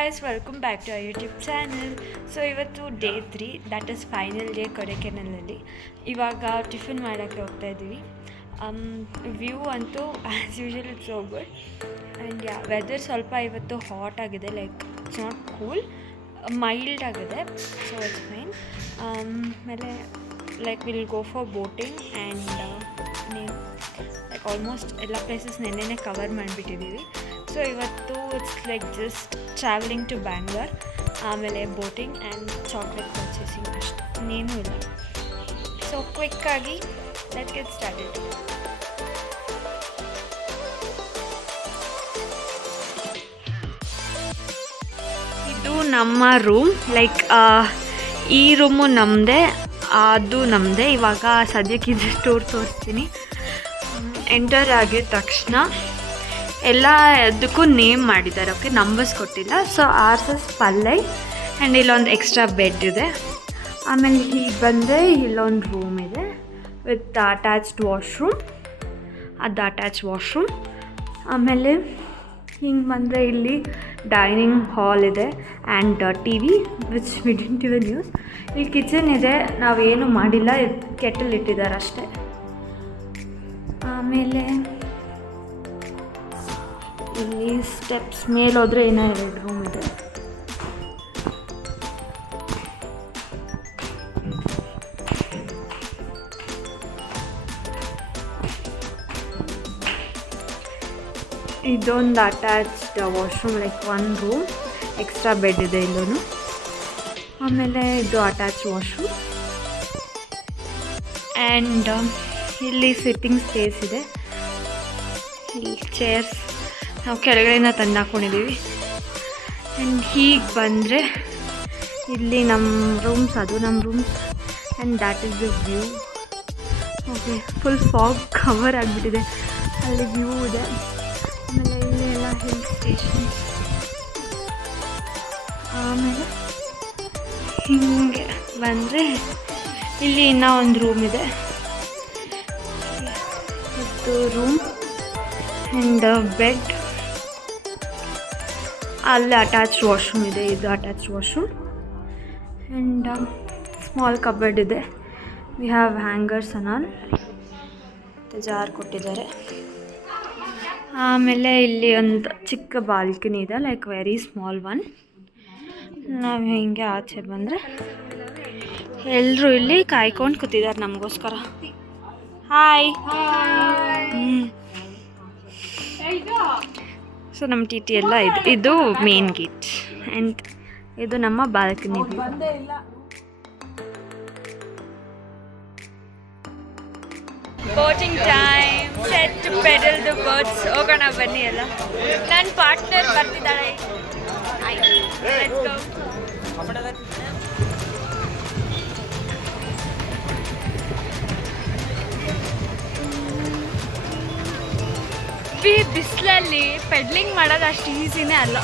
guys, welcome back to our YouTube channel. So ಇವತ್ತು day 3 that is final day ಕೊಡೈಕೆನಾಲಲ್ಲಿ. ಇವಾಗ tiffin ಮಾಡೋಕ್ಕೆ ಹೋಗ್ತಾ ಇದ್ದೀವಿ. ವ್ಯೂ ಅಂತೂ as usual it's so good and weather ಸ್ವಲ್ಪ ಇವತ್ತು ಹಾಟ್ ಆಗಿದೆ, like it's not cool, mild ಆಗಿದೆ, ಸೊ ಇಟ್ಸ್ ಫೈನ್. ಆಮೇಲೆ like will go for boating and like almost ಎಲ್ಲ ಪ್ಲೇಸಸ್ ನೆನ್ನೆನೇ ಕವರ್ ಮಾಡಿಬಿಟ್ಟಿದ್ದೀವಿ. ಸೊ ಇವತ್ತು it's like just travelling to Bangalore, ಆಮೇಲೆ ಬೋಟಿಂಗ್ ಆ್ಯಂಡ್ ಚಾಕ್ಲೇಟ್ ಪರ್ಚೇಸಿಂಗ್, ಅಷ್ಟು ಇನ್ನೇನೂ ಇಲ್ಲ. So ಕ್ವಿಕ್ಕಾಗಿ let's get started. ಇದು ನಮ್ಮ ರೂಮ್, ಲೈಕ್ ಈ ರೂಮು ನಮ್ಮದೇ, ಅದು ನಮ್ಮದೇ. ಇವಾಗ ಸದ್ಯಕ್ಕೆ ಇದು ಸ್ಟೋರ್ ತೋರಿಸ್ತೀನಿ. ಎಂಟರ್ ಆಗಿದ ತಕ್ಷಣ ಎಲ್ಲದಕ್ಕೂ ನೇಮ್ ಮಾಡಿದ್ದಾರೆ, ಓಕೆ, ನಂಬರ್ಸ್ ಕೊಟ್ಟಿಲ್ಲ. ಸೊ RSS ಪಲ್ಲೈ ಆ್ಯಂಡ್ ಇಲ್ಲೊಂದು ಎಕ್ಸ್ಟ್ರಾ ಬೆಡ್ ಇದೆ. ಆಮೇಲೆ ಹೀಗೆ ಬಂದರೆ ಇಲ್ಲೊಂದು ರೂಮ್ ಇದೆ ವಿತ್ ಅಟ್ಯಾಚ್ಡ್ ವಾಶ್ರೂಮ್, ಅದು ಅಟ್ಯಾಚ್ ವಾಶ್ರೂಮ್. ಆಮೇಲೆ ಹಿಂಗೆ ಬಂದರೆ ಇಲ್ಲಿ ಡೈನಿಂಗ್ ಹಾಲ್ ಇದೆ and TV which we didn't even use. ಇಲ್ಲಿ ಕಿಚನ್ ಇದೆ, ನಾವೇನು ಮಾಡಿಲ್ಲ, ಕೆಟಲ್ ಇಟ್ಟಿದ್ದಾರೆ ಅಷ್ಟೇ. ಆಮೇಲೆ ಇಲ್ಲಿ ಸ್ಟೆಪ್ಸ್ ಮೇಲೆ ಹೋದರೆ ಇನ್ನೂ 2 ರೂಮ್ ಇದೆ. ಇದೊಂದು attached washroom, like 1 room, extra bed ಇದೆ ಇಲ್ಲೂ. ಆಮೇಲೆ ಇದು ಅಟ್ಯಾಚ್ ವಾಶ್ರೂಮ್ ಆ್ಯಂಡ್ ಇಲ್ಲಿ ಸಿಟ್ಟಿಂಗ್ ಸ್ಪೇಸ್ ಇದೆ. ಇಲ್ಲಿ ಚೇರ್ಸ್ ನಾವು ಕೆಳಗಡೆಯಿಂದ ತಂದು ಹಾಕ್ಕೊಂಡಿದ್ದೀವಿ. ಆ್ಯಂಡ್ ಹೀಗೆ ಬಂದರೆ ಇಲ್ಲಿ ನಮ್ಮ ರೂಮ್ಸ್, ಅದು ನಮ್ಮ rooms and that is the view. Okay, full fog cover ಆಗಿಬಿಟ್ಟಿದೆ, ಅಲ್ಲಿ ವ್ಯೂ ಇದೆ. ಆಮೇಲೆ ಇಲ್ಲಿ ಎಲ್ಲ ಹಿಲ್ ಸ್ಟೇಷನ್ಸ್. ಆಮೇಲೆ ಹಿಂಗೆ ಬಂದರೆ ಇಲ್ಲಿ ಇನ್ನೂ ಒಂದು ರೂಮ್ ಇದೆ, ಇದು ರೂಮ್ ಆ್ಯಂಡ್ ಬೆಡ್. ಅಲ್ಲಿ ಅಟ್ಯಾಚ್ ವಾಶ್ರೂಮ್ ಇದೆ, ಇದು attach washroom and small cupboard ಇದೆ. ವಿ ಹ್ಯಾವ್ ಹ್ಯಾಂಗರ್ಸ್ ಅನಾಲ್, ಜಾರ್ ಕೊಟ್ಟಿದ್ದಾರೆ. ಆಮೇಲೆ ಇಲ್ಲಿ ಒಂದು ಚಿಕ್ಕ ಬಾಲ್ಕನಿ ಇದೆ, ಲೈಕ್ ವೆರಿ ಸ್ಮಾಲ್ ಒನ್. ನಾವು ಹಿಂಗೆ ಆಚೆ ಬಂದರೆ ಎಲ್ಲರೂ ಇಲ್ಲಿ ಕಾಯ್ಕೊಂಡು ಕೂತಿದ್ದಾರೆ ನಮಗೋಸ್ಕರ. ಹಾಯ್. ಸೊ ನಮ್ಮ TT ಎಲ್ಲ ಇದು ಮೇನ್ ಗೇಟ್ ಆ್ಯಂಡ್ ಇದು ನಮ್ಮ balcony. Boating time, set to pedal the boats. ಹೋಗೋಣ ಬನ್ನಿ ಎಲ್ಲ. ನನ್ನ ಪಾರ್ಟ್ನರ್ ಬರ್ತಿದ್ದಾಳೆ. Let's go. ಬಿಸಿಲಲ್ಲಿ ಪೆಡ್ಲಿಂಗ್ ಮಾಡೋದು ಅಷ್ಟು ಈಸಿನೇ ಅಲ್ಲ.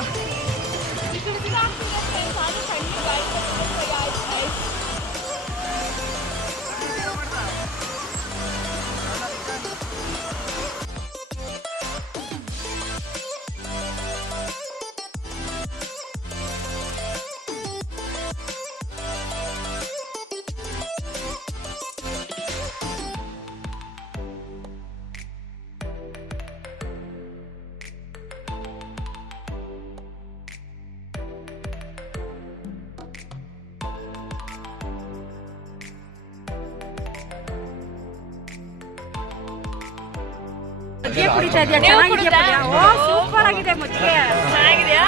ಸೂಪರ್ ಆಗಿದೆ ಮಜ್ಜಿಗೆ, ಚೆನ್ನಾಗಿದೆಯಾ?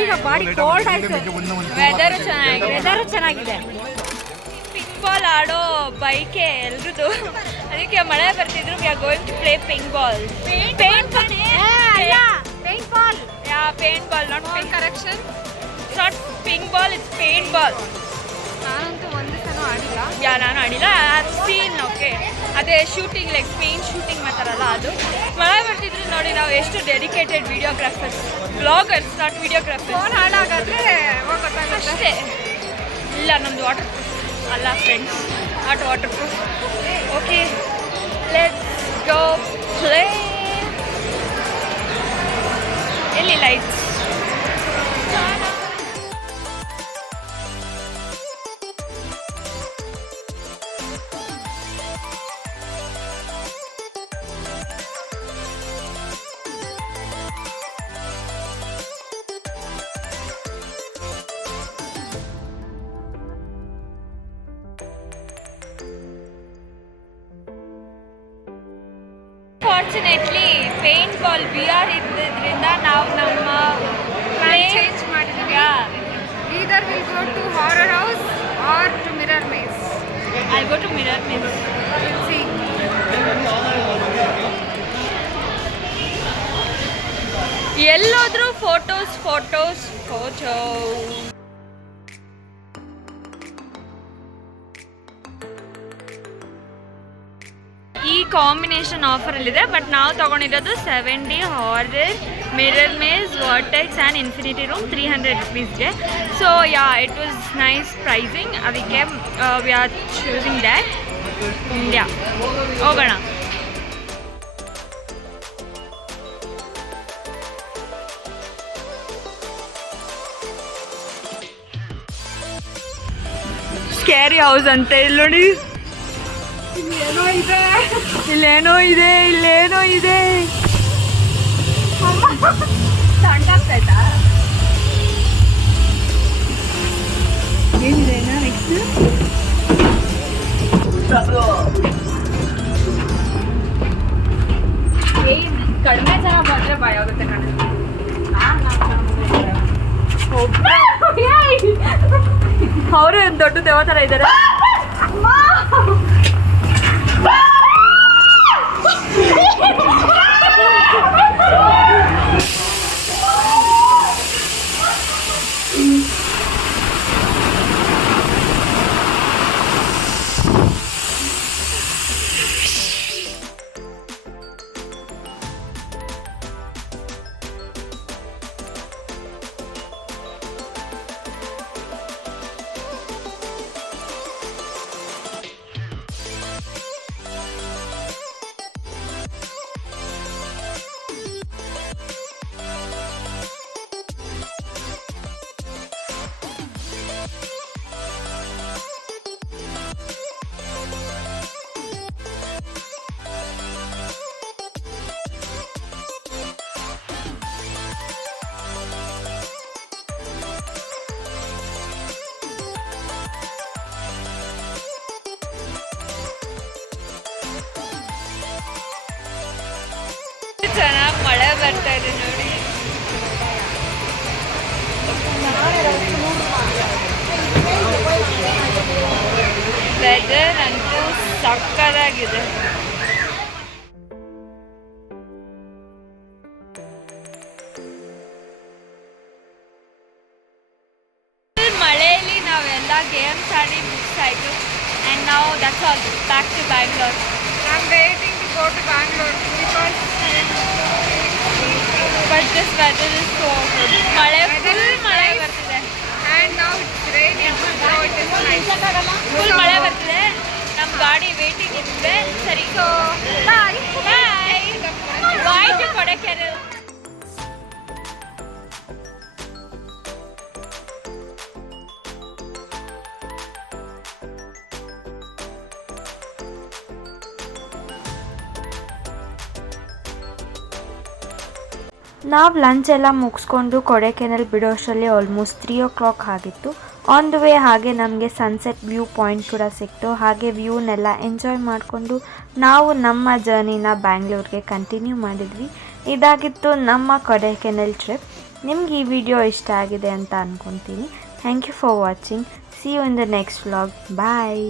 ಈಗ ಬಾಡಿ ಕೋಲ್ಡ್ ಆಯ್ತು, ವೆದರ್ ಚೆನ್ನಾಗಿದೆ. ಪಿಂಕ್ ಬಾಲ್ ಆಡೋ ಬೈಕೆ ಎಲ್ರದ್ದು, ಅದಕ್ಕೆ ಮಳೆ ಬರ್ತಿದ್ರು. We are going to play pink ball. Paint ball, not pink. Correction, it's not pink ball, it's paint ball. ನಾನಂತೂ ಒಂದು ಸಲ ಆಡಿಲ್ಲ. ನಾನು ಆಡಿಲ್ಲ, ಸೀನ್. ಓಕೆ, ಅದೇ ಶೂಟಿಂಗ್, ಲೈಕ್ ಪೇಂಟ್ ಶೂಟಿಂಗ್ ಮಾಡ್ತಾರಲ್ಲ ಅದು. ಮಳೆ ಬರ್ತಿದ್ರು ನೋಡಿ, ನಾವು ಎಷ್ಟು dedicated videographers, bloggers, not videographers. Phone ಹಾಳಾಗಾದ್ರೆ ಅಷ್ಟೇ. ಇಲ್ಲ, ನಮ್ಮದು ವಾಟರ್ ಪ್ರೂಫ್ ಅಲ್ಲ friends, not waterproof. Okay, let's go play. ಎಲ್ಲಿ lights? Unfortunately paint ball we are ಇದ್ದಿದ್ದರಿಂದ ನಾವು ನಮ್ಮ ಚೇಂಜ್ ಮಾಡಿದ್ವಿ. Either we'll go to horror house or to mirror maze. I'll go to mirror maze. We'll see. ಎಲ್ಲೋದ್ರೂ photos photos photo. ಈ combination ಆಫರಲ್ಲಿದೆ, but ನಾವು ತೊಗೊಂಡಿರೋದು 7D horror mirror maze vertex and infinity room 300 rupeesಗೆ. So yeah it was nice pricing. ಅದಕ್ಕೆ we are choosing that. Yeah ಹೋಗೋಣ. Scary house ಅಂತ ಇಲ್ಲಿ ನೋಡಿ. ಇಲ್ಲೇನೋ ಇದೆ. ಇಲ್ಲೇನೋ ಇದೆ, ಇಲ್ಲೇನೋ ಇದೆ. ತಂಡಾಗ್ತಾಯ್ತಾ? ಏನಿದೆ ನೆಕ್ಸ್ಟ್? ಕಡಿಮೆ ಜನ ಬಂದ್ರೆ ಭಯ ಆಗುತ್ತೆ ಕಣೆ. ಅವರು ದೊಡ್ಡ ದೇವ ಥರ ಇದ್ದಾರೆ. ಚೆನ್ನಾಗಿ ಮಳೆ ಬರ್ತಾ ಇದೆ ನೋಡಿ. ವೆದರ್ ಅಂತೂ ಸಕ್ಕತ್ತಾಗಿದೆ. ಮಳೆಯಲ್ಲಿ ನಾವೆಲ್ಲ ಗೇಮ್ಸ್ ಆಡಿ ಮುಗಿಸಾಯ್ತು. ಆ್ಯಂಡ್ ನಾವು that's all, back to Bangalore. I'm waiting to go to Bangalore because but this weather is so good. ಮಳೆ ಬರ್ತಿದೆ. and now it's raining, so it is nice. Full ಮಳೆ ಬರ್ತಿದೆ. ನಮ್ಮ ಗಾಡಿ ವೇಟಿಂಗ್ ಇದೆ. ಸರಿ, So bye. Bye to Kodaikanal. ನಾವು lunch ಎಲ್ಲ ಮುಗಿಸ್ಕೊಂಡು ಕೊಡೈಕೆನಾಲ್ ಬಿಡೋಷ್ಟರಲ್ಲಿ ಆಲ್ಮೋಸ್ಟ್ 3 o'clock ಆಗಿತ್ತು. ಆನ್ ದ ವೇ ಹಾಗೆ ನಮಗೆ ಸನ್ಸೆಟ್ ವ್ಯೂ ಪಾಯಿಂಟ್ ಕೂಡ ಸಿಕ್ತು. ಹಾಗೆ ವ್ಯೂನೆಲ್ಲ ಎಂಜಾಯ್ ಮಾಡಿಕೊಂಡು ನಾವು ನಮ್ಮ ಜರ್ನಿನ ಬ್ಯಾಂಗ್ಳೂರ್ಗೆ ಕಂಟಿನ್ಯೂ ಮಾಡಿದ್ವಿ. ಇದಾಗಿತ್ತು ನಮ್ಮ ಕೊಡೈಕೆನಾಲ್ ಟ್ರಿಪ್. ನಿಮ್ಗೆ ಈ ವಿಡಿಯೋ ಇಷ್ಟ ಆಗಿದೆ ಅಂತ ಅಂದ್ಕೊತೀನಿ. Thank you for watching. See you in the next vlog. Bye.